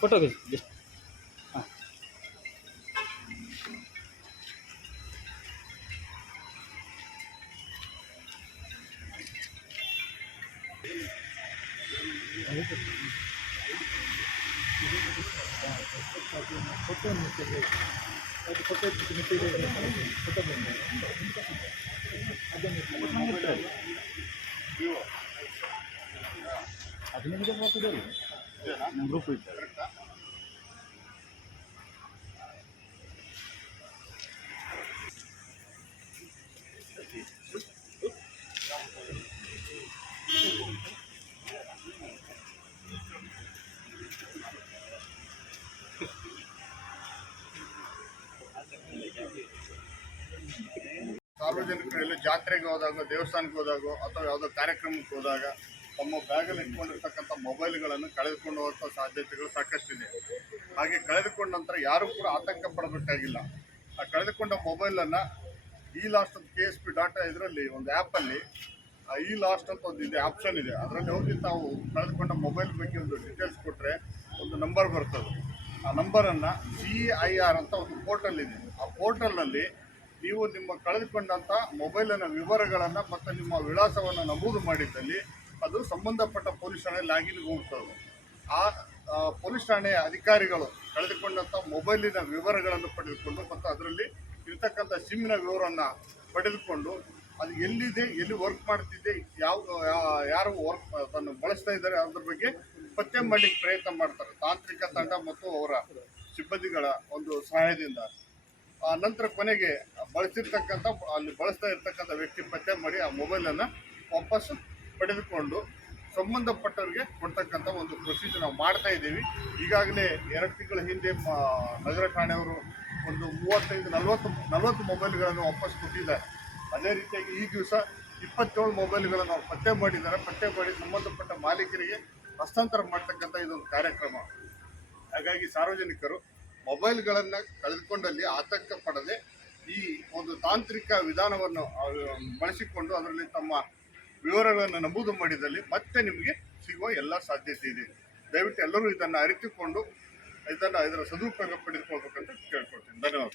Photo just ಹಾಂ photo photo photo ಹದಿನೈದು ಬರ್ತಿದೆ ನಮ್ಮ ಗ್ರೂಪ್ ಇತ್ತು ಸಾರ್ವಜನಿಕರು ಎಲ್ಲ ಜಾತ್ರೆಗೆ ಹೋದಾಗ ದೇವಸ್ಥಾನಕ್ಕೆ ಹೋದಾಗ ಅಥವಾ ಯಾವುದೋ ಕಾರ್ಯಕ್ರಮಕ್ಕೆ ಹೋದಾಗ ತಮ್ಮ ಬ್ಯಾಗಲ್ಲಿ ಇಟ್ಕೊಂಡಿರ್ತಕ್ಕಂಥ ಮೊಬೈಲ್ಗಳನ್ನು ಕಳೆದುಕೊಂಡು ಹೋಗುವಂಥ ಸಾಧ್ಯತೆಗಳು ಸಾಕಷ್ಟಿದೆ. ಹಾಗೆ ಕಳೆದುಕೊಂಡ ನಂತರ ಯಾರೂ ಕೂಡ ಆತಂಕ ಪಡಬೇಕಾಗಿಲ್ಲ. ಆ ಕಳೆದುಕೊಂಡ ಮೊಬೈಲನ್ನು ಈ ಲಾಸ್ಟ್ ಅಂತ ಕೆ ಎಸ್ ಪಿ ಡಾಟಾ ಇದರಲ್ಲಿ, ಒಂದು ಆ್ಯಪಲ್ಲಿ ಈ ಲಾಸ್ಟ್ ಅಂತ ಒಂದು ಇದೆ ಆಪ್ಷನ್ ಇದೆ. ಅದರಲ್ಲಿ ಹೋಗಿ ತಾವು ಕಳೆದುಕೊಂಡ ಮೊಬೈಲ್ ಬಗ್ಗೆ ಒಂದು ಡೀಟೇಲ್ಸ್ ಕೊಟ್ಟರೆ ಒಂದು ನಂಬರ್ ಬರ್ತದೆ. ಆ ನಂಬರನ್ನು ಸಿ ಐ ಆರ್ ಅಂತ ಒಂದು ಪೋರ್ಟಲ್ ಇದೆ. ಆ ಪೋರ್ಟಲ್ನಲ್ಲಿ ನೀವು ನಿಮ್ಮ ಕಳೆದುಕೊಂಡಂಥ ಮೊಬೈಲಿನ ವಿವರಗಳನ್ನು ಮತ್ತು ನಿಮ್ಮ ವಿಳಾಸವನ್ನು ನಮೂದು ಮಾಡಿದ್ದಲ್ಲಿ ಅದು ಸಂಬಂಧಪಟ್ಟ ಪೊಲೀಸ್ ಠಾಣೆ ಲಾಗಿನ್ಗೆ ಹೋಗ್ತದೆ ಆ ಪೊಲೀಸ್ ಠಾಣೆಯ ಅಧಿಕಾರಿಗಳು ಕಳೆದುಕೊಂಡಂಥ ಮೊಬೈಲಿನ ವಿವರಗಳನ್ನು ಪಡೆದುಕೊಂಡು ಮತ್ತು ಅದರಲ್ಲಿ ಇರ್ತಕ್ಕಂಥ ಸಿಮ್ಮಿನ ವಿವರವನ್ನು ಪಡೆದುಕೊಂಡು ಅದು ಎಲ್ಲಿದೆ, ಎಲ್ಲಿ ವರ್ಕ್ ಮಾಡ್ತಿದೆ, ಯಾವ ಯಾರು ವರ್ಕ್ ಅದನ್ನು ಬಳಸ್ತಾ ಇದ್ದಾರೆ ಅದ್ರ ಬಗ್ಗೆ ಪತ್ತೆ ಮಾಡಲಿಕ್ಕೆ ಪ್ರಯತ್ನ ಮಾಡ್ತಾರೆ. ತಾಂತ್ರಿಕ ತಂಡ ಮತ್ತು ಅವರ ಸಿಬ್ಬಂದಿಗಳ ಒಂದು ಸಹಾಯದಿಂದ. ಆ, ನಂತರ ಕೊನೆಗೆ ಬಳಸಿರ್ತಕ್ಕಂಥ, ಅಲ್ಲಿ ಬಳಸ್ತಾ ಇರ್ತಕ್ಕಂಥ ವ್ಯಕ್ತಿ ಪತ್ತೆ ಮಾಡಿ ಆ ಮೊಬೈಲನ್ನು ವಾಪಸ್ಸು ಪಡೆದುಕೊಂಡು ಸಂಬಂಧಪಟ್ಟವರಿಗೆ ಕೊಡ್ತಕ್ಕಂಥ ಒಂದು ಪ್ರೊಸೀಜರ್ ನಾವು ಮಾಡ್ತಾ ಇದ್ದೀವಿ. ಈಗಾಗಲೇ ಎರಡು ತಿಂಗಳ ಹಿಂದೆ ನಗರ ಠಾಣೆಯವರು ಒಂದು ಮೂವತ್ತೈದು, ನಲವತ್ತು ನಲವತ್ತು ಮೊಬೈಲ್ಗಳನ್ನು ವಾಪಸ್ ಕೊಟ್ಟಿದ್ದಾರೆ. ಅದೇ ರೀತಿಯಾಗಿ ಈ ದಿವಸ ಇಪ್ಪತ್ತೇಳು ಮೊಬೈಲ್ಗಳನ್ನು ಅವ್ರು ಪತ್ತೆ ಮಾಡಿದ್ದಾರೆ. ಪತ್ತೆ ಮಾಡಿ ಸಂಬಂಧಪಟ್ಟ ಮಾಲೀಕರಿಗೆ ಹಸ್ತಾಂತರ ಮಾಡ್ತಕ್ಕಂಥ ಇದೊಂದು ಕಾರ್ಯಕ್ರಮ. ಹಾಗಾಗಿ ಸಾರ್ವಜನಿಕರು ಮೊಬೈಲ್ಗಳನ್ನು ಕಳೆದುಕೊಂಡಲ್ಲಿ ಆತಂಕ ಪಡದೆ ಈ ಒಂದು ತಾಂತ್ರಿಕ ವಿಧಾನವನ್ನು ಬಳಸಿಕೊಂಡು ಅದರಲ್ಲಿ ತಮ್ಮ ವಿವರಗಳನ್ನು ನಮೂದು ಮಾಡಿದಲ್ಲಿ ಮತ್ತೆ ನಿಮಗೆ ಸಿಗುವ ಎಲ್ಲ ಸಾಧ್ಯತೆ ಇದೆ. ದಯವಿಟ್ಟು ಎಲ್ಲರೂ ಇದನ್ನು ಅರಿತುಕೊಂಡು ಇದನ್ನು, ಇದರ ಸದುಪಯೋಗ ಪಡೆದುಕೊಳ್ಬೇಕಂತ ಕೇಳ್ಕೊಳ್ತೀನಿ. ಧನ್ಯವಾದ